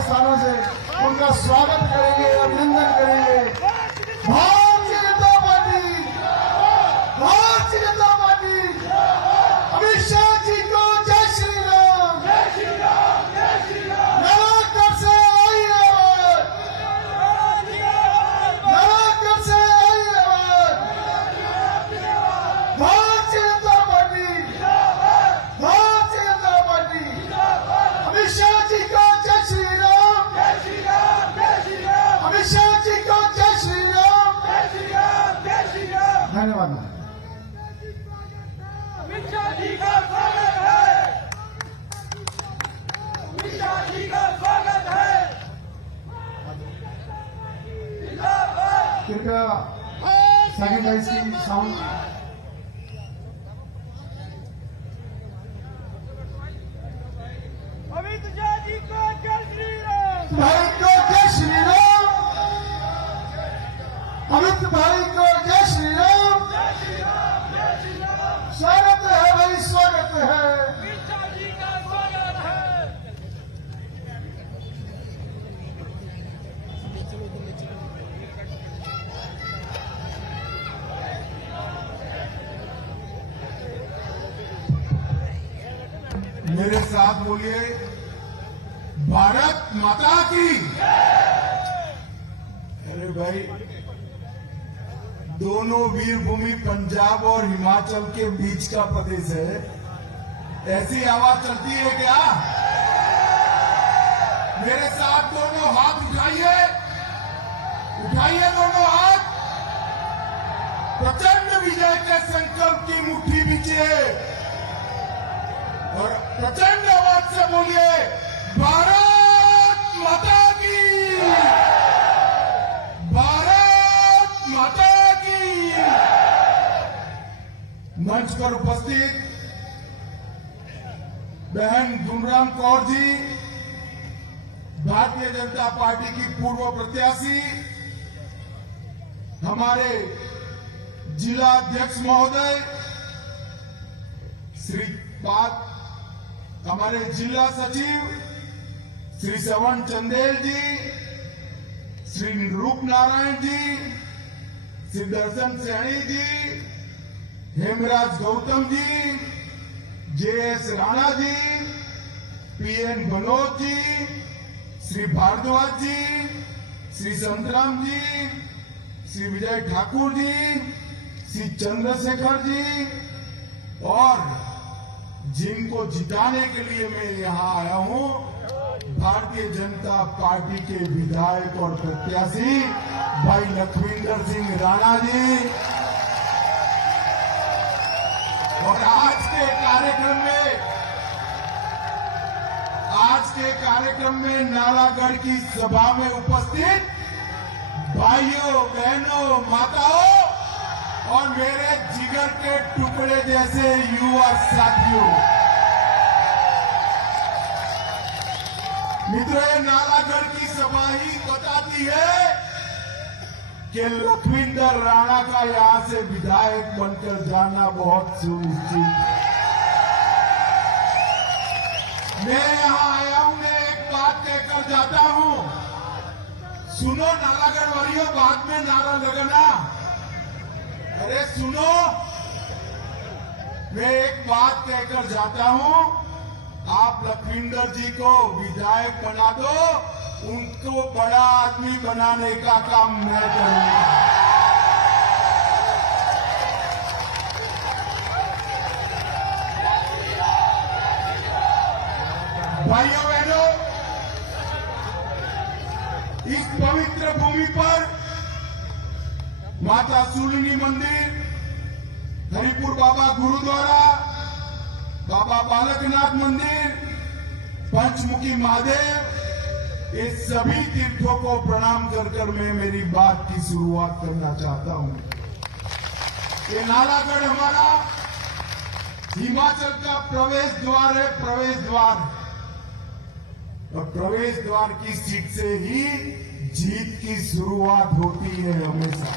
अपने स्थानों से उनका स्वागत करेंगे, अभिनंदन करेंगे। भारतीय जनता पार्टी, भारतीय जनता पार्टी, अमित शाह जी को जय श्री राम, जय श्री राम, जय श्री राम। नवागढ़ से आई आवाज, नवागढ़ से आई आवाज। भारतीय जनता पार्टी, भारतीय जनता पार्टी, अमित शाह जी को जय श्री राम, जय श्री राम, जय श्री राम। अमित शाह जी को जय श्री राम, जय श्री राम, जय श्री राम। धन्यवाद। अमित शाह जी का स्वागत है, अमित शाह जी का स्वागत है। जिंदाबाद। कृपया सैनिटाइज की साउंड। अमित शाह जी को जय श्री राम, भाई को जय श्री राम, अमित भाई को जय श्री राम। जय श्री राम, जय श्री राम। स्वागत है भाई, स्वागत है। अमित शाह जी का स्वागत है। मेरे साथ बोलिए, भारत माता की। अरे भाई, दोनों वीर भूमि पंजाब और हिमाचल के बीच का प्रदेश है, ऐसी आवाज चलती है क्या? मेरे साथ दोनों हाथ उठाइए, उठाइए दोनों हाथ। प्रचंड विजय के संकल्प की मुट्ठी बीचे और प्रचंड आवाज से बोलिए, भारत माता की, भारत माता की। मंच पर उपस्थित बहन गुमराम कौर जी, भारतीय जनता पार्टी की पूर्व प्रत्याशी, हमारे जिला अध्यक्ष महोदय श्री पाद, हमारे जिला सचिव श्री श्रवण चंदेल जी, श्री रूप नारायण जी, श्री दर्शन सैनी जी, हेमराज गौतम जी, जेएस राणा जी, पीएन बनोज जी, श्री भारद्वाज जी, श्री संतराम जी, श्री विजय ठाकुर जी, श्री चंद्रशेखर जी, और जिनको जिताने के लिए मैं यहां आया हूं, भारतीय जनता पार्टी के विधायक और प्रत्याशी भाई लखविंदर सिंह राणा जी। और आज के कार्यक्रम में नालागढ़ की सभा में उपस्थित भाइयों, बहनों, माताओं और मेरे जिगर के टुकड़े जैसे युवा साथियों, मित्रों, ये नालागढ़ की सभा ही बताती है कि लखविंदर राणा का यहां से विधायक बनकर जाना बहुत सुनिश्चित है। मैं यहां आया हूं, मैं एक बात कहकर जाता हूं, सुनो नालागढ़ वालियों, बाद में नारा लगना। अरे सुनो, मैं एक बात कहकर जाता हूं, आप लखविंदर जी को विधायक बना दो, उनको बड़ा आदमी बनाने का काम मैं करूंगा। भाइयों बहनों, इस पवित्र भूमि पर माता सूलिनी मंदिर, हरिपुर बाबा गुरुद्वारा, बाबा बालकनाथ मंदिर, पंचमुखी महादेव, इस सभी तीर्थों को प्रणाम कर मैं मेरी बात की शुरुआत करना चाहता हूं। ये नालागढ़ हमारा हिमाचल का प्रवेश द्वार है, प्रवेश द्वार, और प्रवेश द्वार की सीट से ही जीत की शुरुआत होती है हमेशा।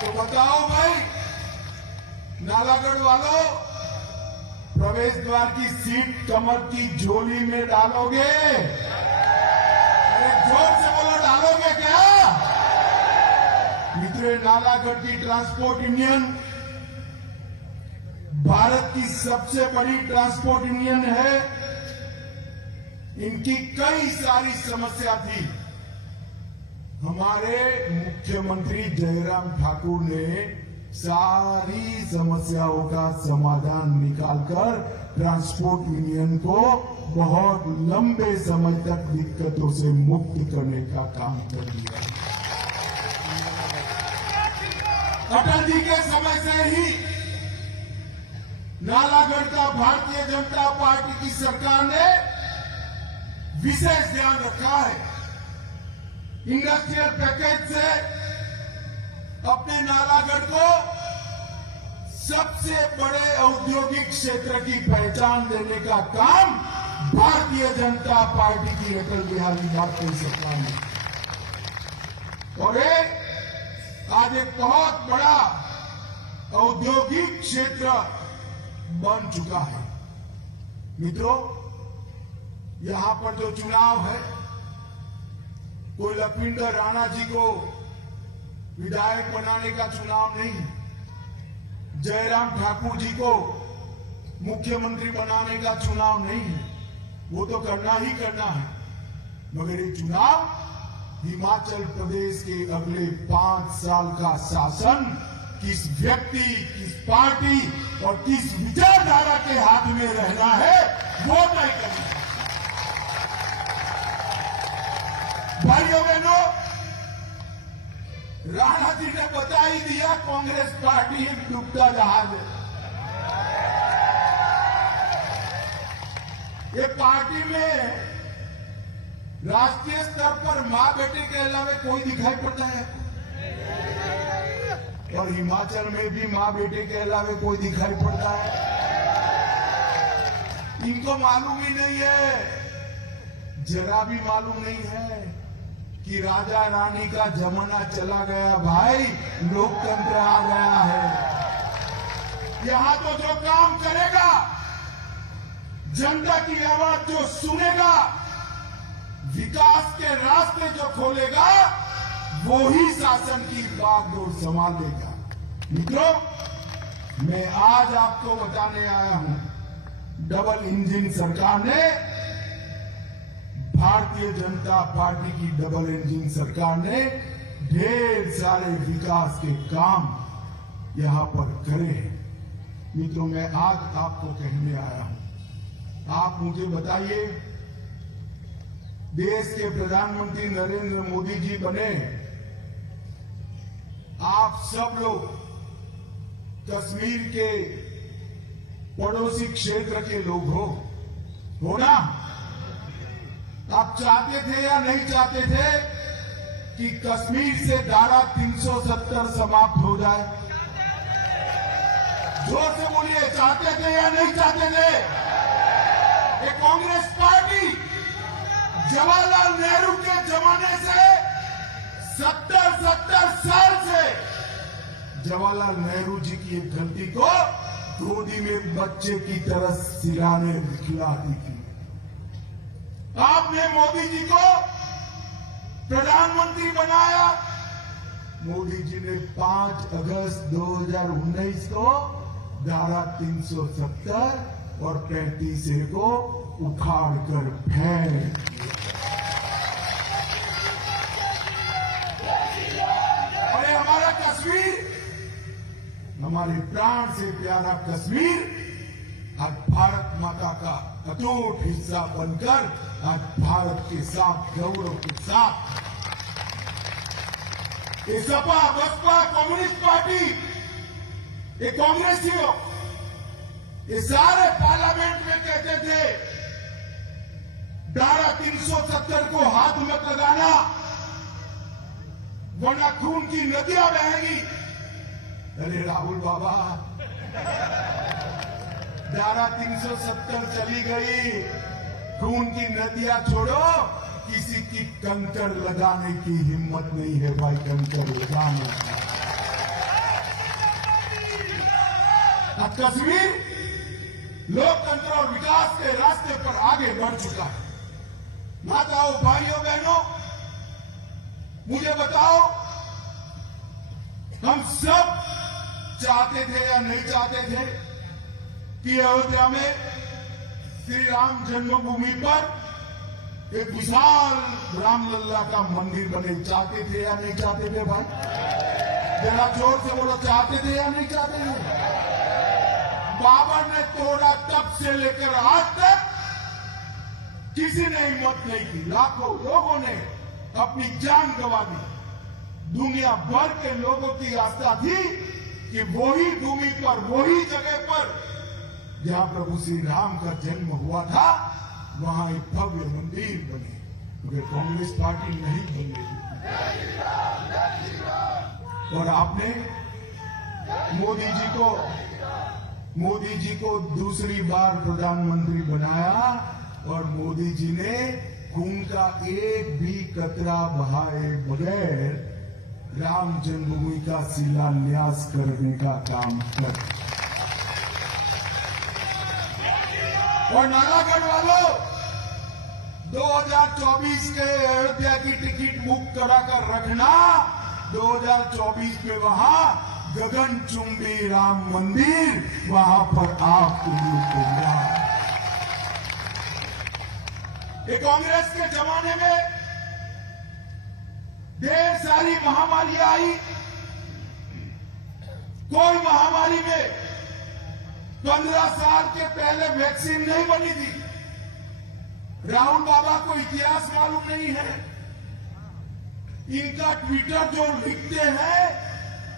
तो बताओ भाई नालागढ़ वालों, प्रवेश द्वार की सीट कमर की झोली में डालोगे? अरे जोर से बोलो, डालोगे क्या? मित्रों, नालागढ़ की ट्रांसपोर्ट यूनियन भारत की सबसे बड़ी ट्रांसपोर्ट यूनियन है। इनकी कई सारी समस्या थी। हमारे मुख्यमंत्री जयराम ठाकुर ने सारी समस्याओं का समाधान निकालकर ट्रांसपोर्ट यूनियन को बहुत लंबे समय तक दिक्कतों से मुक्त करने का काम कर दिया। अटल जी के समय से ही नालागढ़ का भारतीय जनता पार्टी की सरकार ने विशेष ध्यान रखा है। इंडस्ट्रियल पैकेज से अपने नालागढ़ को सबसे बड़े औद्योगिक क्षेत्र की पहचान देने का काम भारतीय जनता पार्टी की अटल बिहारी वाजपेयी सरकार ने, और आज एक बहुत बड़ा औद्योगिक क्षेत्र बन चुका है। मित्रों, यहां पर जो चुनाव है, कोई लखविंदर राणा जी को विधायक बनाने का चुनाव नहीं है, जयराम ठाकुर जी को मुख्यमंत्री बनाने का चुनाव नहीं है। वो तो करना ही करना है, मगर ये चुनाव हिमाचल प्रदेश के अगले 5 साल का शासन किस व्यक्ति, किस पार्टी और किस विचारधारा के हाथ में रहना है, वो तय करना है। भाइयों बहनों, राणा जी ने बता ही दिया, कांग्रेस पार्टी एक डूबता जहाज है। ये पार्टी में राष्ट्रीय स्तर पर मां बेटे के अलावा कोई दिखाई पड़ता है? और हिमाचल में भी मां बेटे के अलावा कोई दिखाई पड़ता है? इनको मालूम ही नहीं है, जरा भी मालूम नहीं है कि राजा रानी का जमाना चला गया भाई, लोकतंत्र आ गया है। यहां तो जो काम करेगा, जनता की आवाज जो सुनेगा, विकास के रास्ते जो खोलेगा, वो ही शासन की बागडोर संभालेगा। मित्रों, मैं आज आपको बताने आया हूं, डबल इंजन सरकार ने, भारतीय जनता पार्टी की डबल इंजन सरकार ने ढेर सारे विकास के काम यहां पर करे हैं। मित्रों, मैं आज आपको कहने आया हूं, आप मुझे बताइए, देश के प्रधानमंत्री नरेंद्र मोदी जी बने, आप सब लोग कश्मीर के पड़ोसी क्षेत्र के लोग हो ना? आप चाहते थे या नहीं चाहते थे कि कश्मीर से धारा 370 समाप्त हो जाए? जोर से बोलिए, चाहते थे या नहीं चाहते थे? ये कांग्रेस पार्टी जवाहरलाल नेहरू के जमाने से 70 साल से जवाहरलाल नेहरू जी की एक गलती को गोदी में बच्चे की तरह सिराने खिलाती थी। आपने मोदी जी को प्रधानमंत्री बनाया। मोदी जी ने 5 अगस्त 2019 को धारा 370 और 35A को उखाड़ कर फेंक दिया। और ये हमारा कश्मीर, हमारे प्राण से प्यारा कश्मीर आज भारत माता का अटूट हिस्सा बनकर आज भारत के साथ, गौरव के साथ, ये सपा, बसपा, कम्युनिस्ट पार्टी, ये कांग्रेसियों, ये सारे पार्लियामेंट में कहते थे धारा 370 को हाथ मत लगाना वरना खून की नदियां बहेगी। अरे राहुल बाबा, धारा 370 चली गई, खून की नदियां छोड़ो, किसी की कंकर लगाने की हिम्मत नहीं है भाई, कंकर लगाने। कश्मीर लोकतंत्र और विकास के रास्ते पर आगे बढ़ चुका है। माताओं, भाइयों, बहनों, मुझे बताओ, हम सब चाहते थे या नहीं चाहते थे कि अयोध्या में श्री राम जन्मभूमि पर एक विशाल रामलल्ला का मंदिर बने? चाहते थे या नहीं चाहते थे भाई? जरा जोर से बोलो, चाहते थे या नहीं चाहते थे? बाबर ने तोड़ा तब से लेकर आज तक किसी ने हिम्मत नहीं की। लाखों लोगों ने अपनी जान गंवा दी। दुनिया भर के लोगों की आस्था थी कि वही भूमि पर, वही जगह पर जहां प्रभु श्री राम का जन्म हुआ था, वहां एक भव्य मंदिर बने। मगर कांग्रेस पार्टी नहीं बनी। और आपने मोदी जी को दूसरी बार प्रधानमंत्री बनाया और मोदी जी ने खून का एक भी कतरा बहाए बगैर राम जन्मभूमि का शिलान्यास करने का काम कर। और नालागढ़ वालों, 2024 के अयोध्या की टिकट बुक कराकर रखना। 2024 में वहां गगनचुंबी राम मंदिर, वहां पर आपको मिलेगा। ये कांग्रेस के जमाने में ढेर सारी महामारियां आई। कोई महामारी में 15 साल के पहले वैक्सीन नहीं बनी थी। राहुल बाबा को इतिहास मालूम नहीं है। इनका ट्विटर जो लिखते हैं,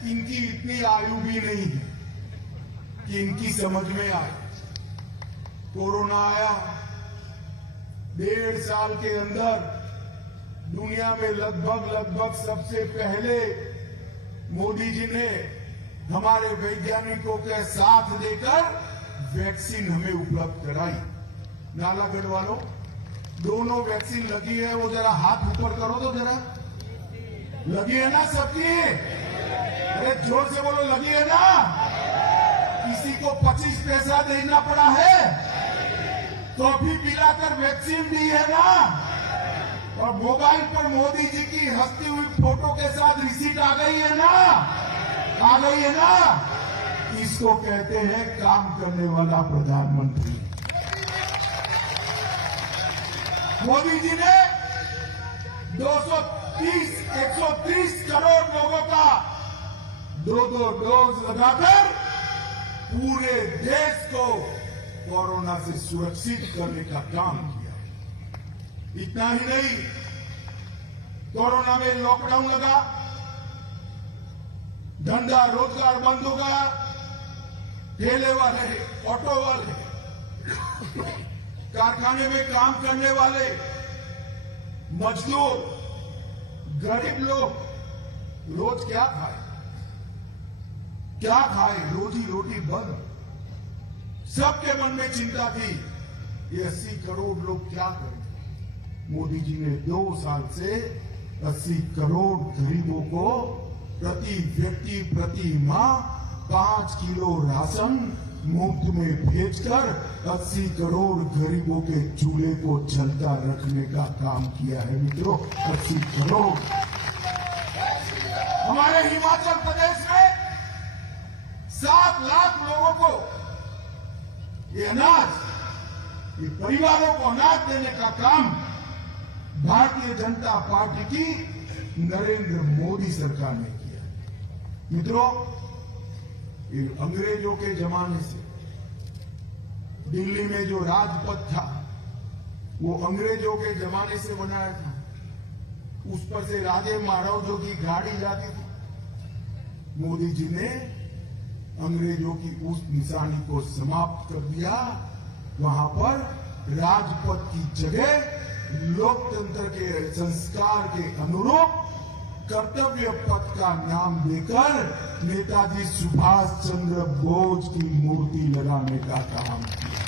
इनकी इतनी आयु भी नहीं है कि इनकी समझ में आए। कोरोना आया, 1.5 साल के अंदर दुनिया में लगभग सबसे पहले मोदी जी ने हमारे वैज्ञानिकों के साथ देकर वैक्सीन हमें उपलब्ध कराई। नालागढ़ वालों, दोनों वैक्सीन लगी है, वो जरा हाथ ऊपर करो तो जरा। लगी है ना सबकी? अरे जोर से बोलो, लगी है ना? किसी को 25 पैसा देना पड़ा है तो भी पिलाकर वैक्सीन दी है ना? और मोबाइल पर मोदी जी की हंसती हुई फोटो के साथ रिसीट आ गई है ना? आ गई है ना? इसको कहते हैं काम करने वाला प्रधानमंत्री। मोदी जी ने 130 करोड़ लोगों का 2 डोज लगाकर पूरे देश को कोरोना से सुरक्षित करने का काम किया। इतना ही नहीं, कोरोना में लॉकडाउन लगा, धंधा रोजगार बंद हो गया। ठेले वाले, ऑटो वाले, कारखाने में काम करने वाले, मजदूर, गरीब लोग रोज क्या खाए? रोजी रोटी बंद। सबके मन में चिंता थी, ये 80 करोड़ लोग क्या करेंगे? मोदी जी ने 2 साल से 80 करोड़ गरीबों को प्रति व्यक्ति प्रति माह 5 किलो राशन मुफ्त में भेजकर 80 करोड़ गरीबों के चूल्हे को जलता रखने का काम किया है। मित्रों, 80 करोड़। हमारे हिमाचल प्रदेश में 7 लाख लोगों को ये अनाज, ये परिवारों को अनाज देने का काम भारतीय जनता पार्टी की नरेंद्र मोदी सरकार ने किया। मित्रों, ये अंग्रेजों के जमाने से दिल्ली में जो राजपथ था, वो अंग्रेजों के जमाने से बनाया था। उस पर से राजे महाराजों की गाड़ी जाती थी। मोदी जी ने अंग्रेजों की उस निशानी को समाप्त कर दिया। वहां पर राजपथ की जगह लोकतंत्र के संस्कार के अनुरूप कर्तव्य पथ का नाम देकर नेताजी सुभाष चंद्र बोस की मूर्ति लगाने का काम किया।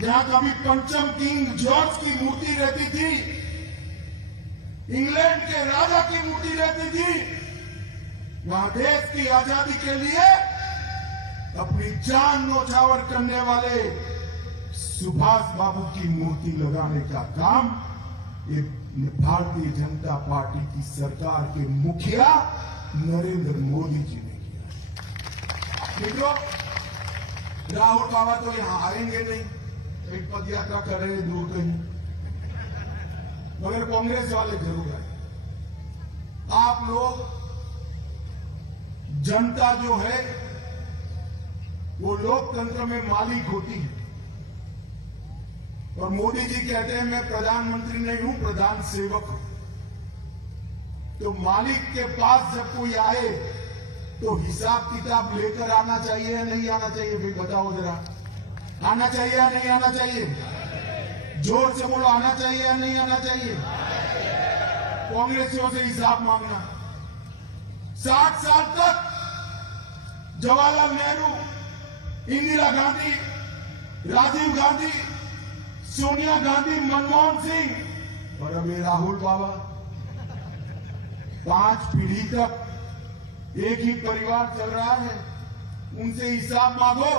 जहां कभी पंचम किंग जॉर्ज की मूर्ति रहती थी, इंग्लैंड के राजा की मूर्ति रहती थी, वहां देश की आजादी के लिए अपनी जान न्यौछावर करने वाले सुभाष बाबू की मूर्ति लगाने का काम ये भारतीय जनता पार्टी की सरकार के मुखिया नरेंद्र मोदी जी ने किया। मित्रों, राहुल बाबा तो यहां आएंगे नहीं, एक पद यात्रा कर रहे हैं दूर कहीं, मगर कांग्रेस वाले जरूर आए। आप लोग, जनता जो है वो लोकतंत्र में मालिक होती है, और मोदी जी कहते हैं मैं प्रधानमंत्री नहीं हूं, प्रधान सेवक हूं। तो मालिक के पास जब कोई आए तो हिसाब किताब लेकर आना चाहिए या नहीं आना चाहिए? फिर बताओ जरा, आना चाहिए या नहीं आना चाहिए? जोर से बोलो, आना चाहिए या नहीं आना चाहिए? कांग्रेसियों से हिसाब मांगना। 60 साल तक जवाहरलाल नेहरू, इंदिरा गांधी, राजीव गांधी, सोनिया गांधी, मनमोहन सिंह और अब ये राहुल बाबा, 5 पीढ़ी तक एक ही परिवार चल रहा है। उनसे हिसाब मांगो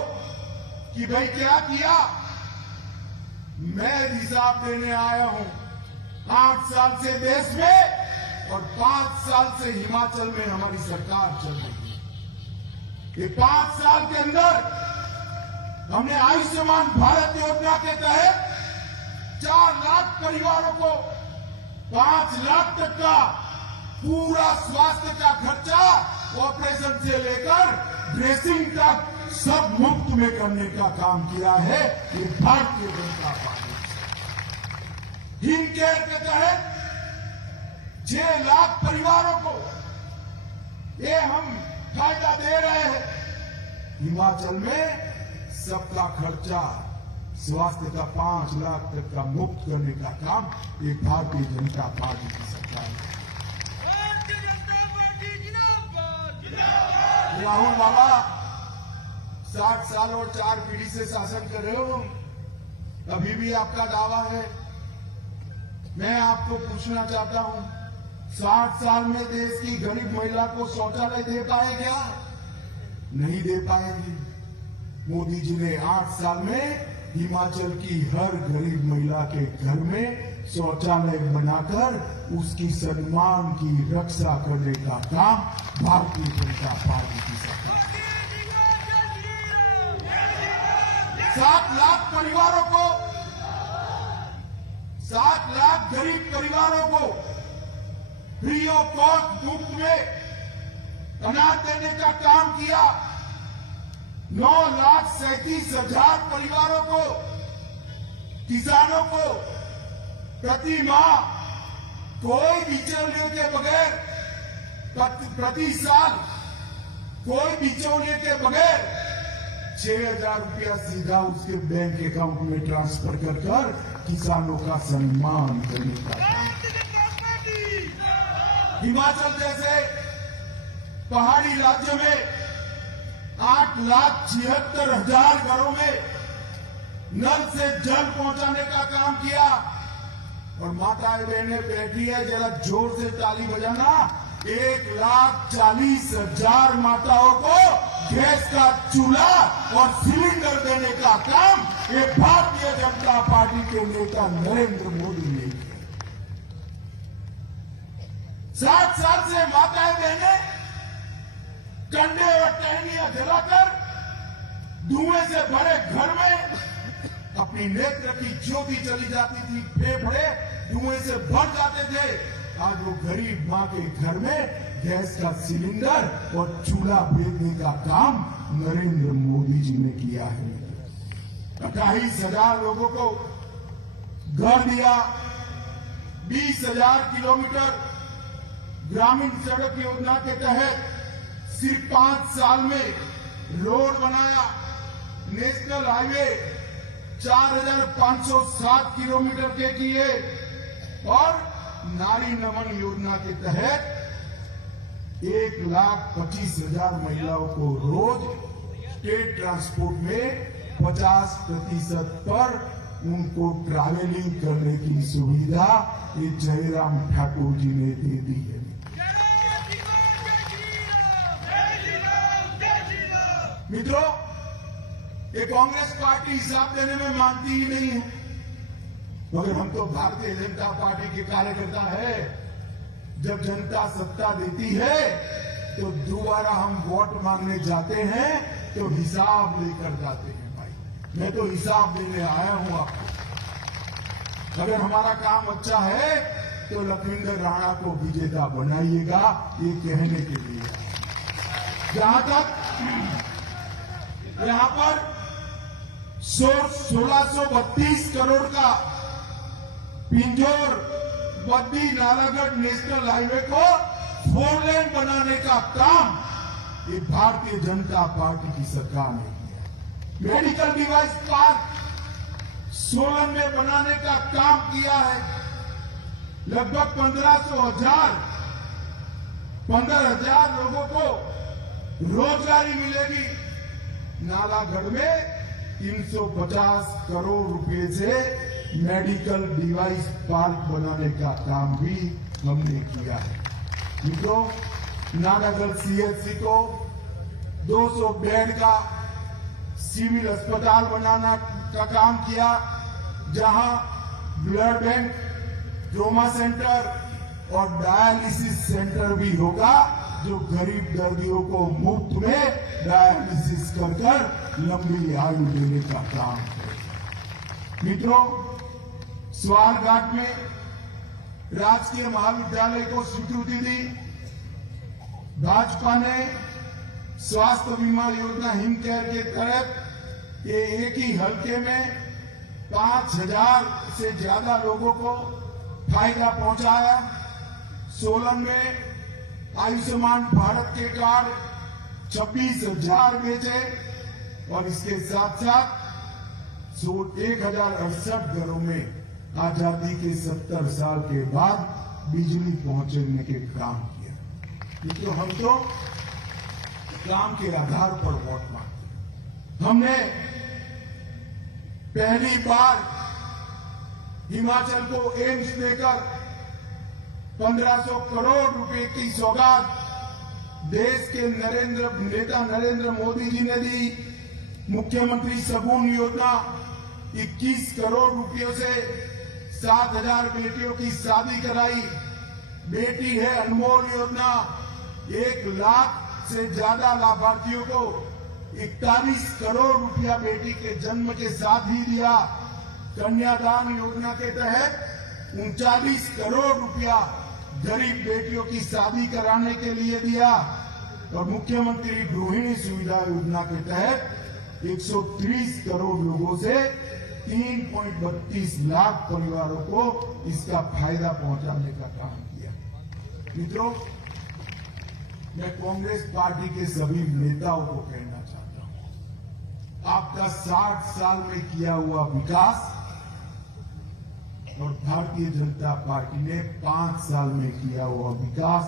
कि भाई क्या किया। मैं हिसाब देने आया हूं 8 साल से देश में और 5 साल से हिमाचल में हमारी सरकार चल रही है। ये 5 साल के अंदर हमने आयुष्मान भारत योजना के तहत 4 लाख परिवारों को 5 लाख तक का पूरा स्वास्थ्य का खर्चा, ऑपरेशन से लेकर ड्रेसिंग तक सब मुफ्त में करने का काम किया है ये Bharatiya Janata party. Him care के तहत 6 लाख परिवारों को ये हम फायदा दे रहे हैं। हिमाचल में सबका खर्चा, स्वास्थ्य का 5 लाख तक का मुफ्त करने का काम ये भारतीय जनता पार्टी की सरकार है। भारतीय जनता पार्टी जिंदाबाद, जिंदाबाद। राहुल बाबा 60 साल और 4 पीढ़ी से शासन कर रहे हो, अभी भी आपका दावा है। मैं आपको पूछना चाहता हूं, 60 साल में देश की गरीब महिला को शौचालय दे पाए क्या? नहीं दे पाएंगे। मोदी जी ने 8 साल में हिमाचल की हर गरीब महिला के घर में शौचालय बनाकर उसकी सम्मान की रक्षा करने का काम भारतीय जनता पार्टी की सरकार। 7 लाख परिवारों को, 7 लाख गरीब परिवारों को फ्री ऑफ कॉस्ट मुफ्त में अनाज देने का काम किया। 9,37,000 परिवारों को, किसानों को प्रति माह कोई बिचौलियों के बगैर, प्रति साल कोई बिचौलियों के बगैर 6,000 रुपया सीधा उसके बैंक अकाउंट में ट्रांसफर कर किसानों का सम्मान करने का काम। हिमाचल जैसे पहाड़ी राज्य में 8,76,000 घरों में नल से जल पहुंचाने का काम किया। और माताएं बहनें बैठी है, जरा जोर से ताली बजाना। 1,40,000 माताओं को गैस का चूल्हा और सिलेंडर देने का काम ये भारतीय जनता पार्टी के नेता नरेंद्र मोदी ने किया। 60 साल से माताएं बहनें कंडे और टहनियां जलाकर धुएं से भरे घर में अपनी नेत्र की ज्योति चली जाती थी, फेफड़े धुएं से भर जाते थे। आज वो गरीब मां के घर में गैस का सिलेंडर और चूल्हा भेजने का काम नरेंद्र मोदी जी ने किया है। 28,000 लोगों को घर दिया, 20,000 किलोमीटर ग्रामीण सड़क योजना के तहत सिर्फ 5 साल में रोड बनाया। नेशनल हाईवे 4,507 किलोमीटर के किए और नारी नमन योजना के तहत 1,25,000 महिलाओं को रोज स्टेट ट्रांसपोर्ट में 50% पर उनको ट्रैवलिंग करने की सुविधा ये जयराम ठाकुर जी ने दे दी है। मित्रों, ये कांग्रेस पार्टी हिसाब देने में मानती ही नहीं है। मगर हम तो भारतीय जनता पार्टी के कार्यकर्ता है। जब जनता सत्ता देती है तो दोबारा हम वोट मांगने जाते हैं तो हिसाब लेकर जाते हैं। भाई मैं तो हिसाब देने आया हूं आपको। अगर हमारा काम अच्छा है तो लखविंदर राणा को विजेता बनाइएगा, ये कहने के लिए। जहां तक यहां पर 1632 करोड़ का पिंजौर बद्दी नालागढ़ नेशनल हाईवे को 4 लेन बनाने का काम ये भारतीय जनता पार्टी की सरकार ने किया। मेडिकल डिवाइस पार्क सोलन में बनाने का काम किया है। लगभग 15,000 लोगों को रोजगारी मिलेगी। नालागढ़ में 350 करोड़ रुपए से मेडिकल डिवाइस पार्क बनाने का काम भी हमने किया है। मित्रों, नालागढ़ सीएचसी को 200 बेड का सिविल अस्पताल बनाना का काम किया, जहां ब्लड बैंक, ट्रोमा सेंटर और डायलिसिस सेंटर भी होगा, जो गरीब दर्दियों को मुफ्त में डायलिसिस कर लंबी आयु देने का काम करेगा। मित्रों, स्वारघाट में राजकीय महाविद्यालय को स्वीकृति दी। भाजपा ने स्वास्थ्य बीमा योजना हिमकेयर के तहत ये एक ही हल्के में 5,000 से ज्यादा लोगों को फायदा पहुंचाया। सोलन में आयुष्मान भारत के कार्ड 26,000 बेचे और इसके साथ साथ 1,068 घरों में आजादी के 70 साल के बाद बिजली पहुंचाने के काम किया। क्योंकि हम तो काम के आधार पर वोट मांगते। हमने पहली बार हिमाचल को एम्स देकर 1,500 करोड़ रुपए की सौगात देश के नेता नरेंद्र मोदी जी ने दी। मुख्यमंत्री सगुन योजना 21 करोड़ रुपयों से 7,000 बेटियों की शादी कराई। बेटी है अनमोल योजना 1 लाख से ज्यादा लाभार्थियों को 41 करोड़ रुपया बेटी के जन्म के साथ ही दिया। कन्यादान योजना के तहत 39 करोड़ रुपया गरीब बेटियों की शादी कराने के लिए दिया और मुख्यमंत्री गृहिणी सुविधा योजना के तहत 130 करोड़ लोगों से 3.32 लाख परिवारों को इसका फायदा पहुंचाने का काम किया। मित्रों, मैं कांग्रेस पार्टी के सभी नेताओं को कहना चाहता हूं, आपका 60 साल में किया हुआ विकास और भारतीय जनता पार्टी ने 5 साल में किया हुआ विकास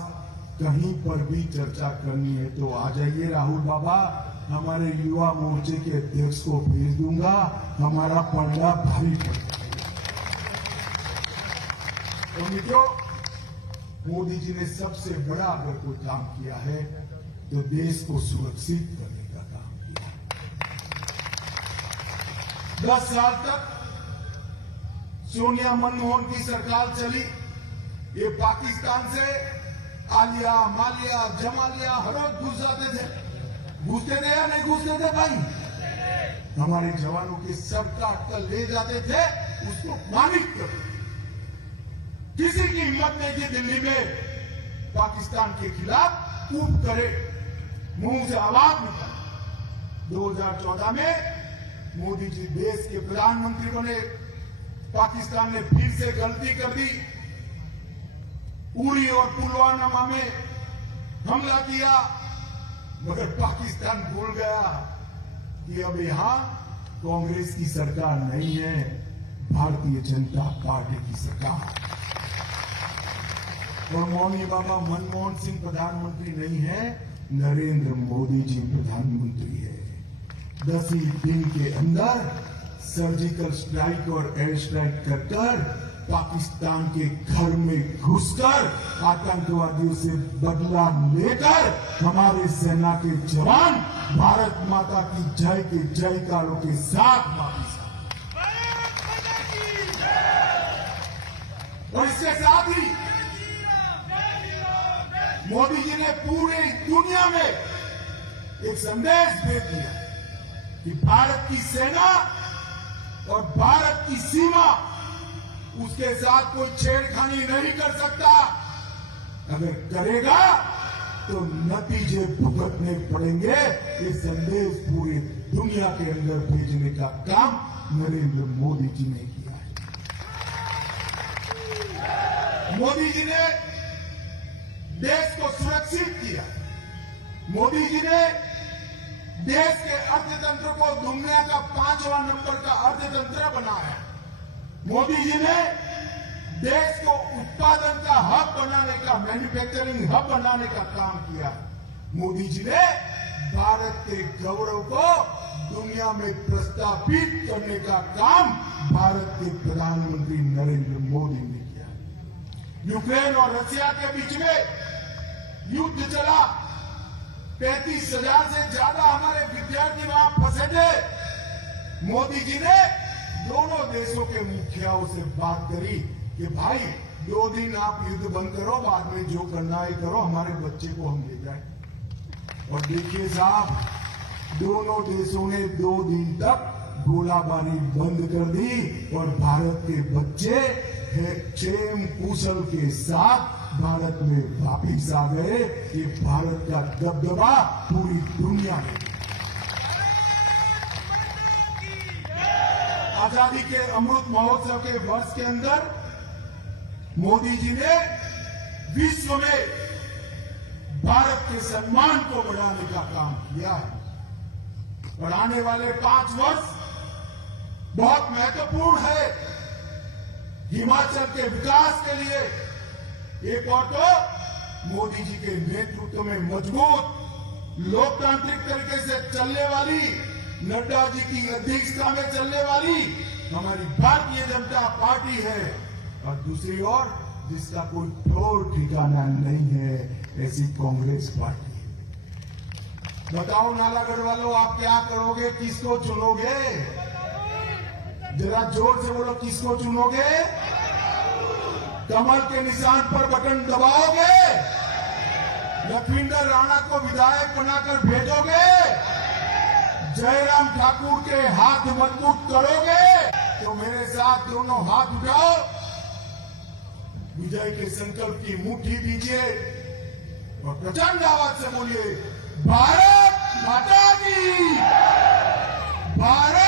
कहीं पर भी चर्चा करनी है तो आ जाइए राहुल बाबा, हमारे युवा मोर्चे के अध्यक्ष को भेज दूंगा, हमारा पलड़ा भारी पड़ जाएगा। तो मित्रों, मोदी जी ने सबसे बड़ा अगर कोई काम किया है तो देश को सुरक्षित करने का काम किया। 10 साल तक सोनिया मनमोहन की सरकार चली। ये पाकिस्तान से आलिया, मालिया, जमालिया हर रोज घुस जाते थे। घुसते थे या नहीं घुसते थे भाई? हमारे जवानों की सर काट कर ले जाते थे, उसको मालिक कर। किसी की हिम्मत नहीं थी दिल्ली में पाकिस्तान के खिलाफ कूप करे, मुंह से आवाज निकाले। 2014 में मोदी जी देश के प्रधानमंत्री बने। पाकिस्तान ने फिर से गलती कर दी। उरी और पुलवामा में हमला किया, मगर पाकिस्तान भूल गया कि अब यहां कांग्रेस की सरकार नहीं है, भारतीय जनता पार्टी की सरकार। और मौनी बाबा मनमोहन सिंह प्रधानमंत्री नहीं है, नरेंद्र मोदी जी प्रधानमंत्री है। 10 ही दिन के अंदर सर्जिकल स्ट्राइक और एयर स्ट्राइक कर पाकिस्तान के घर में घुसकर आतंकवादियों से बदला लेकर हमारे सेना के जवान भारत माता की जय के जयकारों के साथ वापस आए। भारत माता की जय। और इसके साथ ही मोदी जी ने पूरी दुनिया में एक संदेश दे दिया कि भारत की सेना और भारत की सीमा, उसके साथ कोई छेड़खानी नहीं कर सकता। अगर करेगा तो नतीजे भुगतने पड़ेंगे। ये संदेश पूरी दुनिया के अंदर भेजने का काम नरेंद्र मोदी जी ने किया है। मोदी जी ने देश को सुरक्षित किया। मोदी जी ने देश के अर्थतंत्र को दुनिया का 5वां नंबर का अर्थतंत्र बनाया। मोदी जी ने देश को उत्पादन का हब बनाने का, मैन्युफैक्चरिंग हब बनाने का काम किया। मोदी जी ने भारत के गौरव को दुनिया में प्रस्तावित करने का काम भारत के प्रधानमंत्री नरेंद्र मोदी ने किया। यूक्रेन और रशिया के बीच में युद्ध चला। 35,000 से ज्यादा हमारे विद्यार्थी वहां फंसे थे। मोदी जी ने दोनों देशों के मुखियाओं से बात करी कि भाई 2 दिन आप युद्ध बंद करो, बाद में जो करना है करो, हमारे बच्चे को हम ले जाए। और देखिए साहब, दोनों देशों ने 2 दिन तक गोलाबारी बंद कर दी और भारत के बच्चे क्षेम कुशल के साथ भारत में वापिस आ गए। ये भारत का दबदबा पूरी दुनिया में। आजादी के अमृत महोत्सव के वर्ष के अंदर मोदी जी ने विश्व में भारत के सम्मान को बढ़ाने का काम किया है। और आने वाले 5 वर्ष बहुत महत्वपूर्ण है हिमाचल के विकास के लिए। एक और तो मोदी जी के नेतृत्व में मजबूत लोकतांत्रिक तरीके से चलने वाली, नड्डा जी की अध्यक्षता में चलने वाली हमारी भारतीय जनता पार्टी है। और दूसरी ओर जिसका कोई ठोर ठिकाना नहीं है, ऐसी कांग्रेस पार्टी है। बताओ नालागढ़ वालों, आप क्या करोगे? किसको चुनोगे? जरा जोर से बोलो, किसको चुनोगे? कमल के निशान पर बटन दबाओगे? लखविंदर राणा को विधायक बनाकर भेजोगे? जयराम ठाकुर के हाथ मजबूत करोगे? तो मेरे साथ दोनों हाथ उठाओ, विजय के संकल्प की मुट्ठी दीजिए और प्रचंड आवाज से बोलिए, भारत माता की, भारत